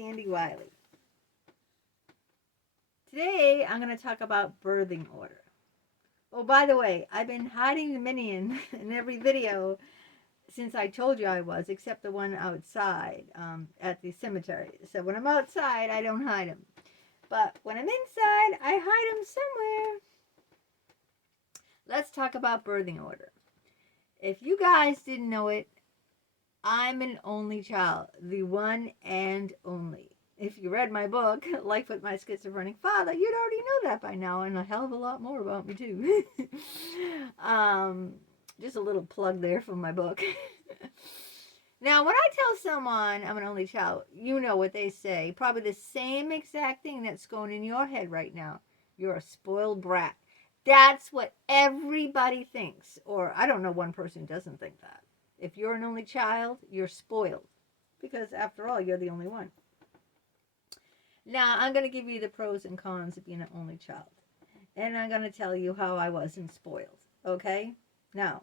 Sandy Wiley. Today, I'm going to talk about birthing order. Oh, by the way, I've been hiding the minion in every video since I told you I was, except the one outside at the cemetery. So when I'm outside, I don't hide them. But when I'm inside, I hide them somewhere. Let's talk about birthing order. If you guys didn't know it, I'm an only child, the one and only. If you read my book, Life with My Schizophrenic Father, you'd already know that by now, and a hell of a lot more about me too. Just a little plug there for my book. Now, when I tell someone I'm an only child, you know what they say. Probably the same exact thing that's going in your head right now. You're a spoiled brat. That's what everybody thinks. Or I don't know one person who doesn't think that. If you're an only child, you're spoiled. Because after all, you're the only one. Now, I'm going to give you the pros and cons of being an only child. And I'm going to tell you how I wasn't spoiled. Okay? Now,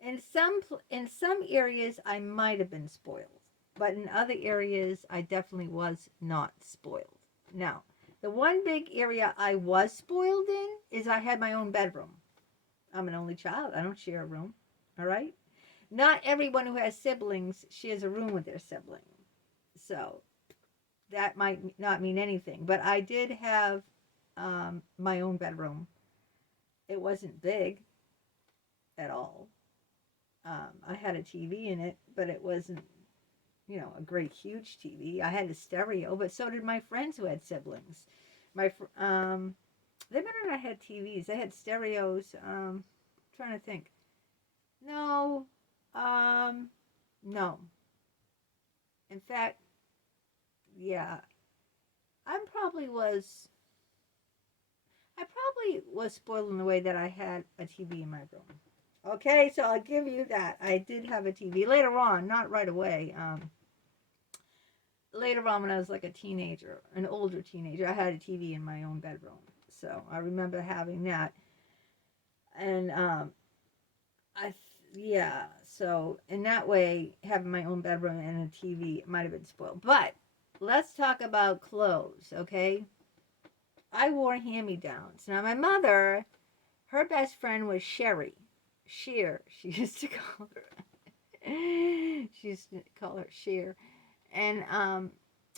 in some areas, I might have been spoiled. But in other areas, I definitely was not spoiled. Now, the one big area I was spoiled in is I had my own bedroom. I'm an only child. I don't share a room. All right? Not everyone who has siblings shares a room with their sibling. So, that might not mean anything. But I did have my own bedroom. It wasn't big at all. I had a TV in it, but it wasn't, a great huge TV. I had a stereo, but so did my friends who had siblings. They might not have had TVs. They had stereos. Trying to think. No. No. In fact, yeah, I probably was spoiled in the way that I had a TV in my room. Okay, so I'll give you that. I did have a TV later on, not right away. Later on when I was like a teenager, an older teenager, I had a TV in my own bedroom. So I remember having that. And so in that way, having my own bedroom and a TV might have been spoiled. But let's talk about clothes, okay? I wore hand-me-downs. Now, my mother, her best friend was Sherry. Sheer, she used to call her. She used to call her Sheer. And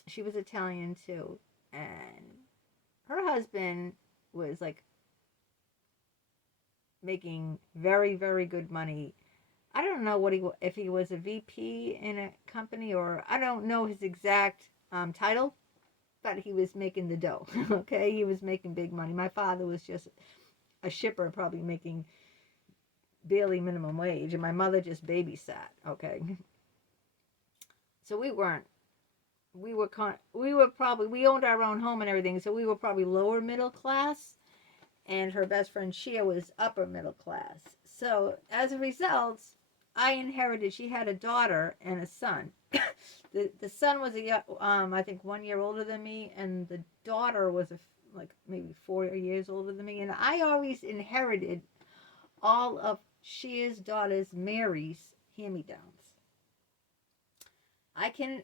she was Italian, too. And her husband was, like, making very, very good money. I don't know if he was a VP in a company, or I don't know his exact title, but he was making the dough. Okay, he was making big money. My father was just a shipper, probably making barely minimum wage, and my mother just babysat. Okay, so we owned our own home and everything, so we were probably lower middle class, and her best friend Shia was upper middle class. So as a result, I inherited. She had a daughter and a son. The son was I think 1 year older than me, and the daughter was like maybe 4 years older than me. And I always inherited all of Shia's daughter's Mary's hand-me-downs. I can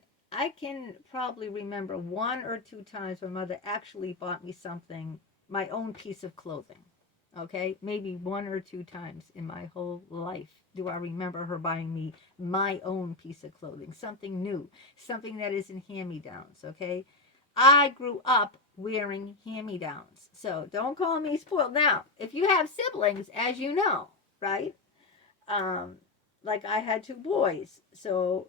probably remember 1 or 2 times my mother actually bought me something, my own piece of clothing. Okay, maybe 1 or 2 times in my whole life do I remember her buying me my own piece of clothing, something new, something that isn't hand-me-downs. Okay, I grew up wearing hand-me-downs, so don't call me spoiled. Now, if you have siblings, as you know, right? Like I had 2 boys, so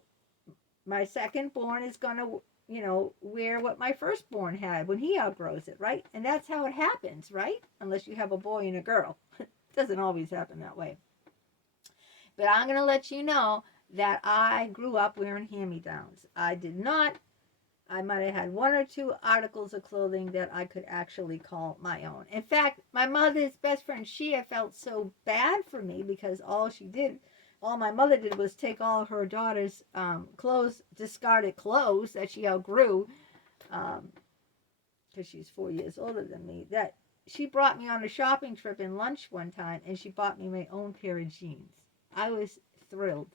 my second born is gonna wear what my firstborn had when he outgrows it, right? And that's how it happens, right? Unless you have a boy and a girl. It doesn't always happen that way. But I'm going to let you know that I grew up wearing hand-me-downs. I might have had 1 or 2 articles of clothing that I could actually call my own. In fact, my mother's best friend, Shia, felt so bad for me because all my mother did was take all her daughter's discarded clothes that she outgrew, because she's 4 years older than me, that she brought me on a shopping trip in lunch one time, and she bought me my own pair of jeans. I was thrilled.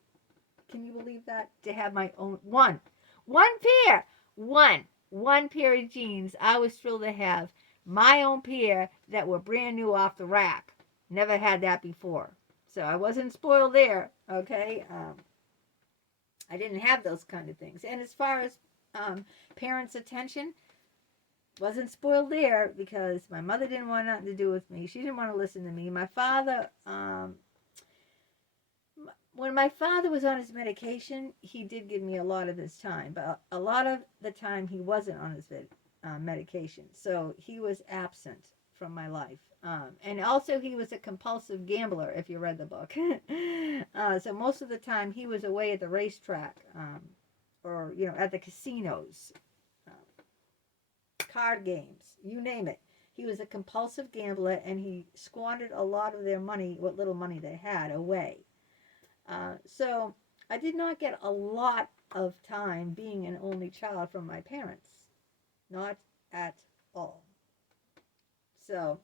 Can you believe that? To have my own one pair. One pair of jeans I was thrilled to have. My own pair that were brand new off the rack. Never had that before. So I wasn't spoiled there, okay? I didn't have those kind of things. And as far as parents' attention, wasn't spoiled there because my mother didn't want nothing to do with me. She didn't want to listen to me. My father, when my father was on his medication, he did give me a lot of his time, but a lot of the time he wasn't on his medication. So he was absent from my life. And also he was a compulsive gambler, if you read the book. So most of the time he was away at the racetrack, or, at the casinos, card games, you name it. He was a compulsive gambler, and he squandered a lot of their money, what little money they had, away. So I did not get a lot of time being an only child from my parents. Not at all. So,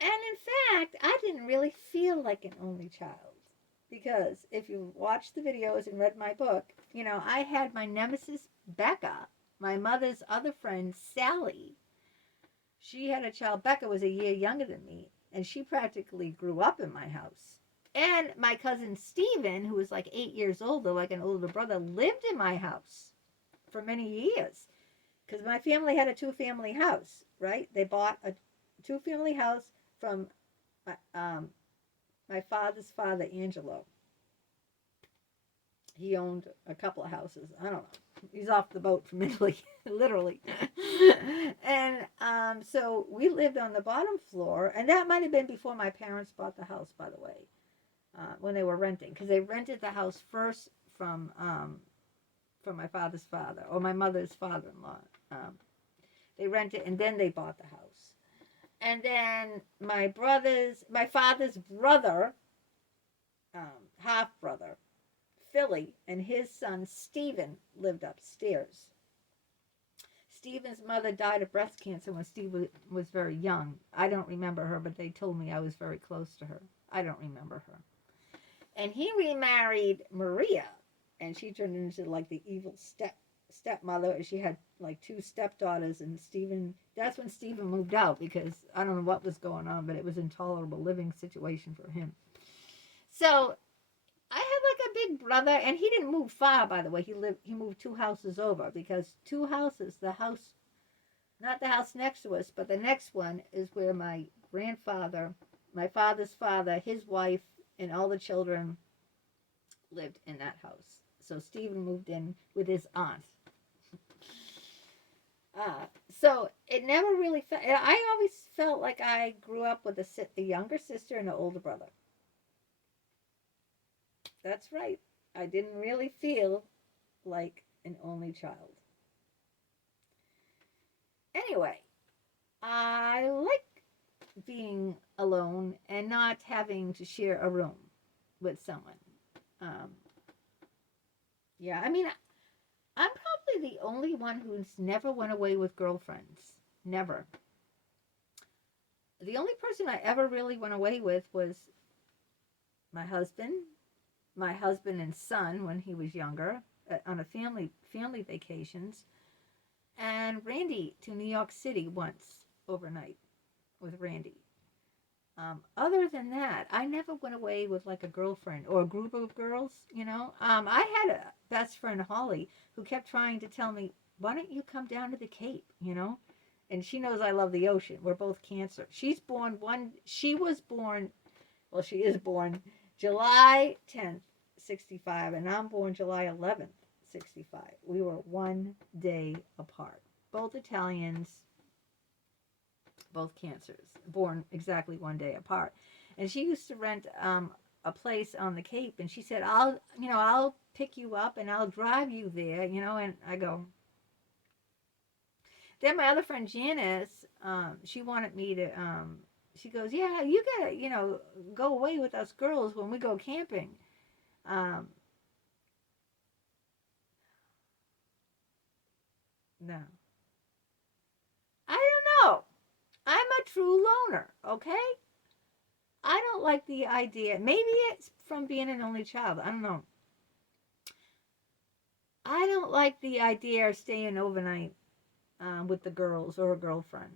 and in fact, I didn't really feel like an only child. Because if you watched the videos and read my book, I had my nemesis, Becca, my mother's other friend, Sally. She had a child. Becca was a year younger than me, and she practically grew up in my house. And my cousin Stephen, who was like 8 years older, like an older brother, lived in my house for many years. Because my family had a two-family house, right? They bought a two-family house from my father's father, Angelo. He owned a couple of houses. I don't know. He's off the boat from Italy, literally. And so we lived on the bottom floor, and that might have been before my parents bought the house, by the way. When they were renting, because they rented the house first from my father's father, or my mother's father-in-law. They rented, and then they bought the house. And then my father's brother, half brother, Philly, and his son Stephen lived upstairs. Stephen's mother died of breast cancer when Steve was very young. I don't remember her, but they told me I was very close to her. I don't remember her. And he remarried Maria, and she turned into like the evil stepmother. She had like 2 stepdaughters, and that's when Stephen moved out, because I don't know what was going on, but it was an intolerable living situation for him. So I had like a big brother, and he didn't move far, by the way. He moved 2 houses over, because 2 houses, not the house next to us, but the next one is where my grandfather, my father's father, his wife, and all the children lived in that house. So Stephen moved in with his aunt. So it never really felt, I always felt like I grew up with a younger sister and an older brother. That's right. I didn't really feel like an only child. Anyway, I like being alone and not having to share a room with someone. Yeah, I mean, I'm probably the only one who's never went away with girlfriends. Never. The only person I ever really went away with was my husband and son when he was younger, on a family vacations, and Randy to New York City once overnight with Randy. Other than that, I never went away with like a girlfriend or a group of girls, I had a best friend, Holly, who kept trying to tell me, why don't you come down to the Cape, And she knows I love the ocean. We're both Cancer. She is born July 10th, 65, and I'm born July 11th, 65. We were 1 day apart. Both Italians, both Cancers, born exactly 1 day apart. And she used to rent a place on the Cape, and she said, I'll pick you up and I'll drive you there, and I go. Then my other friend Janice, she wanted me to, she goes, yeah, you gotta, go away with us girls when we go camping. No. I don't know. I'm a true loner, okay? I don't like the idea. Maybe it's from being an only child. I don't know. I don't like the idea of staying overnight with the girls or a girlfriend.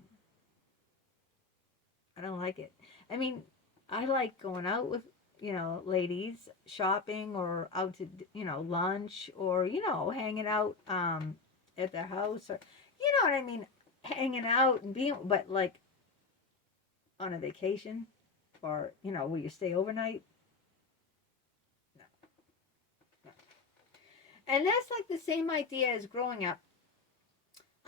I don't like it. I mean, I like going out with, ladies, shopping or out to, lunch or, hanging out at their house or, you know what I mean? Hanging out and being, but like on a vacation or, where you stay overnight. No, no. And that's like the same idea as growing up.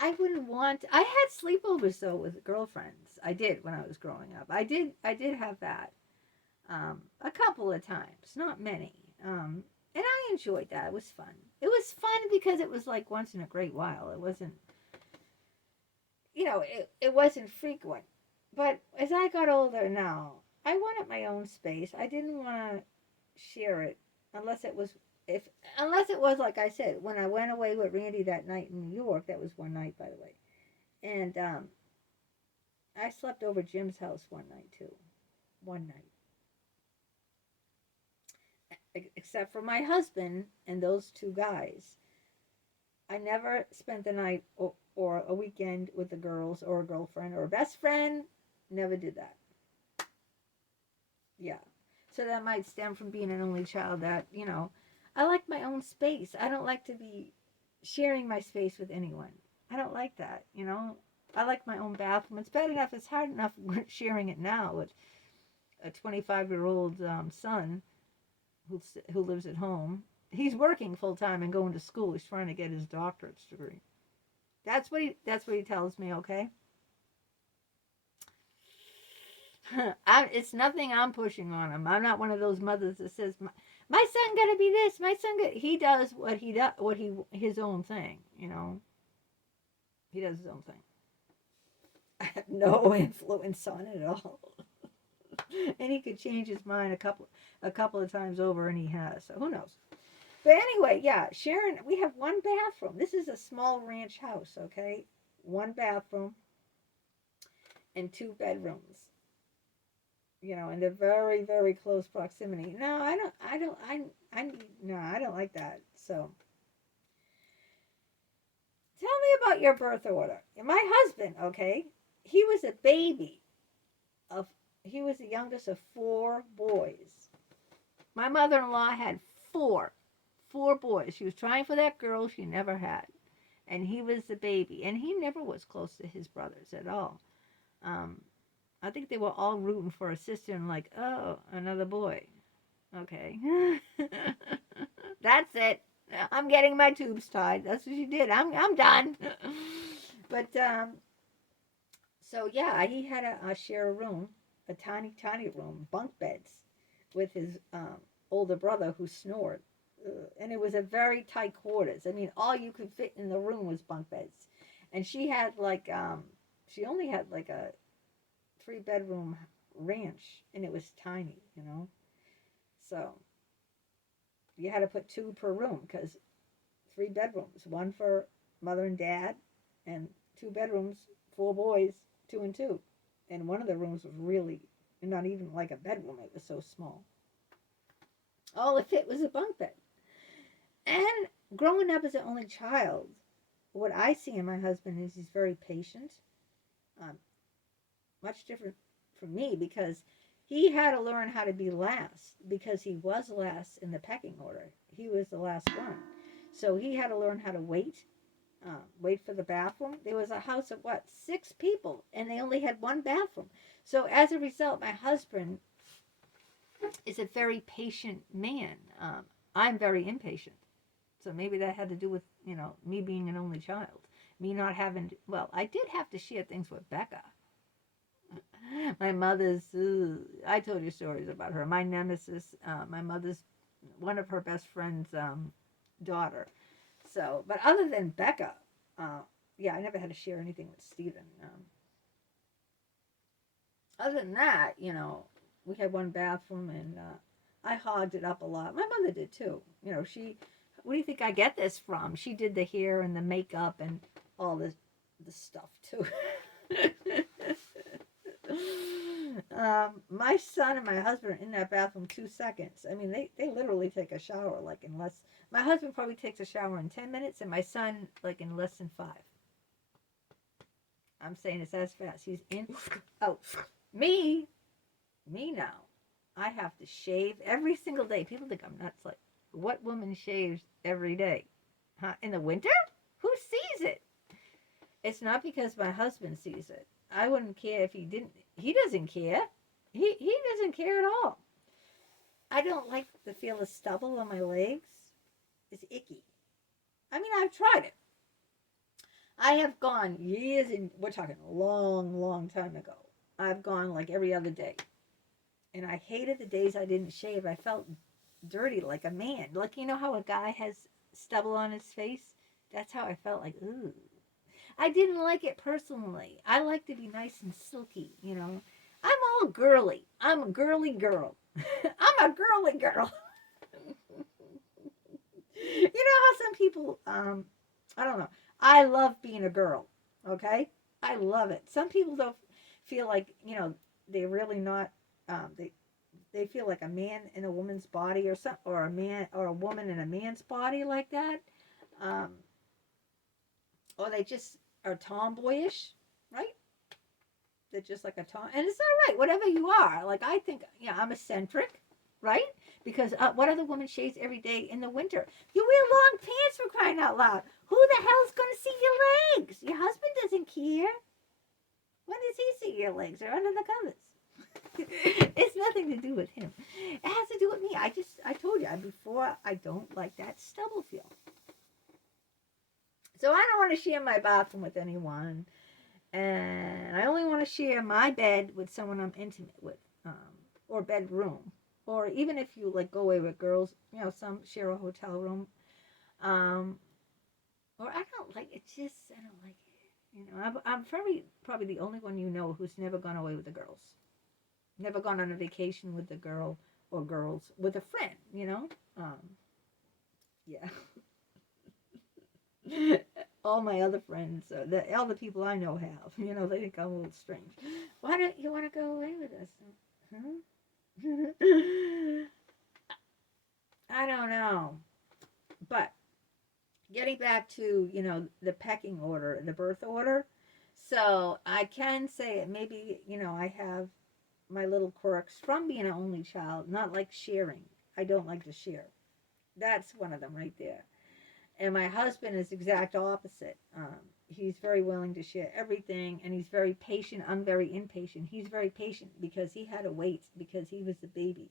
I wouldn't want. I had sleepovers though with girlfriends. I did when I was growing up. I did have that a couple of times, not many. And I enjoyed that. It was fun. It was fun because it was like once in a great while. It wasn't, it wasn't frequent. But as I got older now, I wanted my own space. I didn't want to share it unless it was if unless it was like I said when I went away with Randy that night in New York. That was one night, by the way, and I slept over Jim's house one night too. One night, except for my husband and those two guys. I never spent the night or a weekend with the girls or a girlfriend or a best friend. Never did that. Yeah. So that might stem from being an only child that, I like my own space. I don't like to be sharing my space with anyone. I don't like that. I like my own bathroom. It's bad enough. It's hard enough sharing it now with a 25-year-old son who lives at home. He's working full time and going to school. He's trying to get his doctorate's degree. That's what he tells me. Okay. It's nothing I'm pushing on him. I'm not one of those mothers that says my son got to be this. My son got. He does what he does. What he his own thing. He does his own thing. I have no influence on it at all. And he could change his mind a couple of times over, and he has. So who knows? But anyway, yeah, Sharon, we have one bathroom. This is a small ranch house, okay? One bathroom and two bedrooms. In the very, very close proximity. No, no, I don't like that. So, tell me about your birth order. My husband, okay, he was a baby of, he was the youngest of four boys. My mother-in-law had four boys. She was trying for that girl she never had. And he was the baby. And he never was close to his brothers at all. I think they were all rooting for a sister and like, oh, another boy. Okay. That's it. I'm getting my tubes tied. That's what she did. I'm done. But so yeah, he had a share a room, a tiny room, bunk beds, with his older brother who snored, and it was a very tight quarters. I mean, all you could fit in the room was bunk beds, and she only had like a 3-bedroom ranch, and it was tiny. So you had to put 2 per room because 3 bedrooms, one for mother and dad, and 2 bedrooms, 4 boys, 2 and 2. And one of the rooms was really not even like a bedroom, it was so small. All it fit was a bunk bed. And growing up as an only child, what I see in my husband is he's very patient, um, much different from me because he had to learn how to be last because he was last in the pecking order. He was the last one. So he had to learn how to wait for the bathroom. There was a house of 6 people, and they only had one bathroom. So as a result, my husband is a very patient man. I'm very impatient. So maybe that had to do with, me being an only child. Me not having, I did have to share things with Becca. My mother's, I told you stories about her. My nemesis, my mother's, one of her best friend's daughter. So, but other than Becca, yeah, I never had to share anything with Stephen. Other than that, we had one bathroom and I hogged it up a lot. My mother did too. What do you think I get this from? She did the hair and the makeup and all the stuff too. My son and my husband are in that bathroom 2 seconds. I mean, they literally take a shower like in less. My husband probably takes a shower in 10 minutes, and my son like in less than 5. I'm saying it's as fast. He's in, out. Me, me now. I have to shave every single day. People think I'm nuts. Like, what woman shaves every day? Huh? In the winter? Who sees it? It's not because my husband sees it. I wouldn't care if he didn't. He doesn't care. He doesn't care at all. I don't like the feel of stubble on my legs. It's icky. I mean, I've tried it. I have gone years, and we're talking a long, long time ago. I've gone like every other day. And I hated the days I didn't shave. I felt dirty like a man. Like, you know how a guy has stubble on his face? That's how I felt, like, ooh. I didn't like it personally. I like to be nice and silky, you know. I'm all girly. I'm a girly girl. I'm a girly girl. You know how some people, I don't know. I love being a girl, okay? I love it. Some people don't feel like, you know, they're really not, they feel like a man in a woman's body, or a man or a woman in a man's body like that. Um, or they just are tomboyish, right? They're just like a tom, and it's all right, whatever you are. Like, I think, yeah, I'm eccentric, right? Because what other woman shaves every day in the winter? You wear long pants, for crying out loud. Who the hell's going to see your legs? Your husband doesn't care. When does he see your legs? They're under the covers. It's nothing to do with him. It has to do with me. I told you before, I don't like that stubble feel. So I don't want to share my bathroom with anyone. And I only want to share my bed with someone I'm intimate with, or bedroom. Or even if you like go away with girls, you know, some share a hotel room. Or I don't like it. I don't like it. You know, I'm probably the only one you know who's never gone away with the girls. Never gone on a vacation with the girl or girls with a friend. You know, yeah. All my other friends, all the people I know have. You know, they think I'm a little strange. Why don't you want to go away with us? Huh? I don't know. But getting back to, you know, the pecking order, the birth order. So I can say it. Maybe, you know, I have my little quirks from being an only child, not like sharing. I don't like to share. That's one of them right there. And my husband is exact opposite. He's very willing to share everything, and he's very patient. I'm very impatient. He's very patient because he had to wait because he was the baby.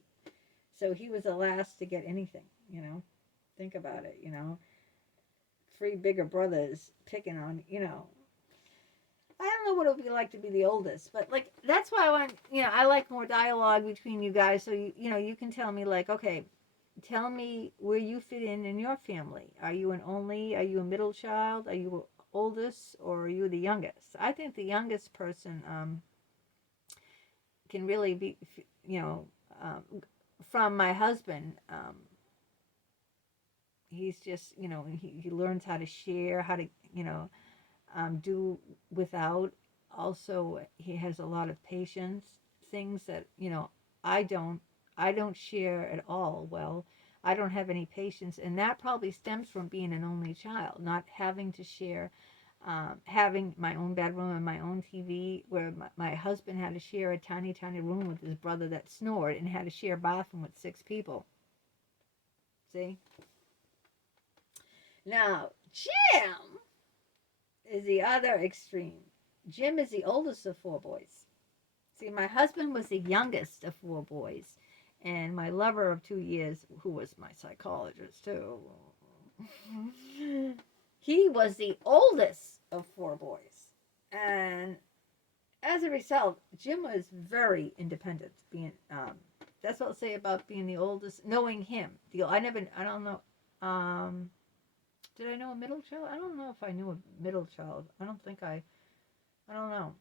So he was the last to get anything, you know. Think about it, you know. 3 bigger brothers picking on, you know. I don't know what it would be like to be the oldest, but like that's why I want, you know, I like more dialogue between you guys, so you know, you can tell me like, okay, tell me where you fit in your family. Are you an only? Are you a middle child? Are you oldest, or are you the youngest? I think the youngest person can really be, you know, from my husband. He's just, you know, he learns how to share, how to, you know, do without. Also, he has a lot of patience. Things that, you know, I don't. I don't share at all. Well, I don't have any patience, and that probably stems from being an only child, not having to share, having my own bedroom and my own TV, where my husband had to share a tiny, tiny room with his brother that snored, and had to share a bathroom with 6 people. See? Now, Jim is the other extreme. Jim is the oldest of 4 boys. See, my husband was the youngest of 4 boys, and my lover of 2 years, who was my psychologist too, he was the oldest of 4 boys. And as a result, Jim was very independent. Being that's what I'll say about being the oldest. Knowing him, I don't know. Did I know a middle child? I don't know if I knew a middle child. I don't know.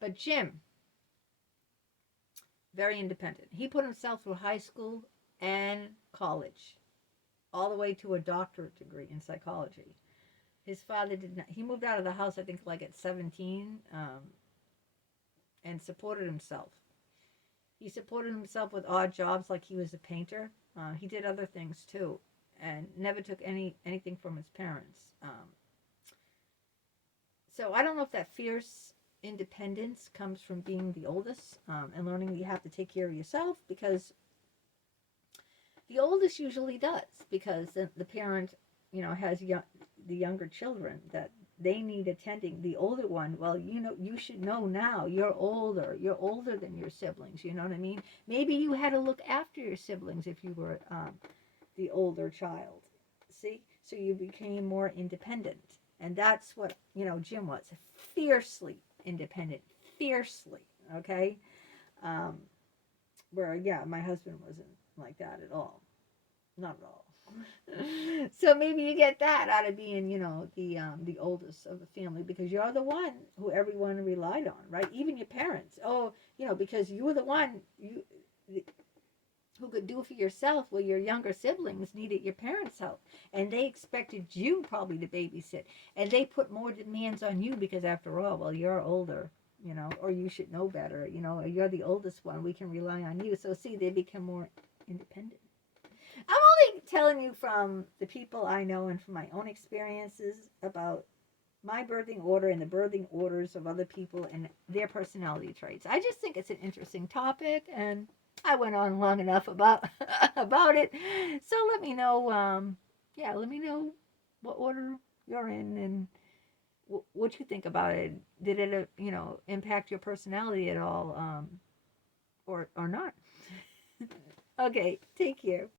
But Jim, very independent. He put himself through high school and college, all the way to a doctorate degree in psychology. His father did not. He moved out of the house, I think, like at 17, and supported himself. He supported himself with odd jobs, like he was a painter. He did other things too, and never took anything from his parents. So I don't know if that fierce independence comes from being the oldest, and learning that you have to take care of yourself, because the oldest usually does, because the parent, has the younger children that they need attending. The older one, well, you should know now. You're older than your siblings. You know what I mean? Maybe you had to look after your siblings if you were the older child. See, so you became more independent, and that's what Jim was, fiercely independent, fiercely. Okay, um, where yeah, my husband wasn't like that at all, not at all. So maybe you get that out of being, the oldest of the family, because you're the one who everyone relied on, right? Even your parents. Oh, because you were the one who could do for yourself. Well, your younger siblings needed your parents' help, and they expected you probably to babysit, and they put more demands on you because, after all, well, you're older. Or you should know better. Or you're the oldest one. We can rely on you. So, see, they become more independent. I'm only telling you from the people I know and from my own experiences about my birthing order and the birthing orders of other people and their personality traits. I just think it's an interesting topic, and I went on long enough about about it. So let me know. Yeah, let me know what order you're in, and what you think about it. Did it, impact your personality at all, or not? Okay, take care.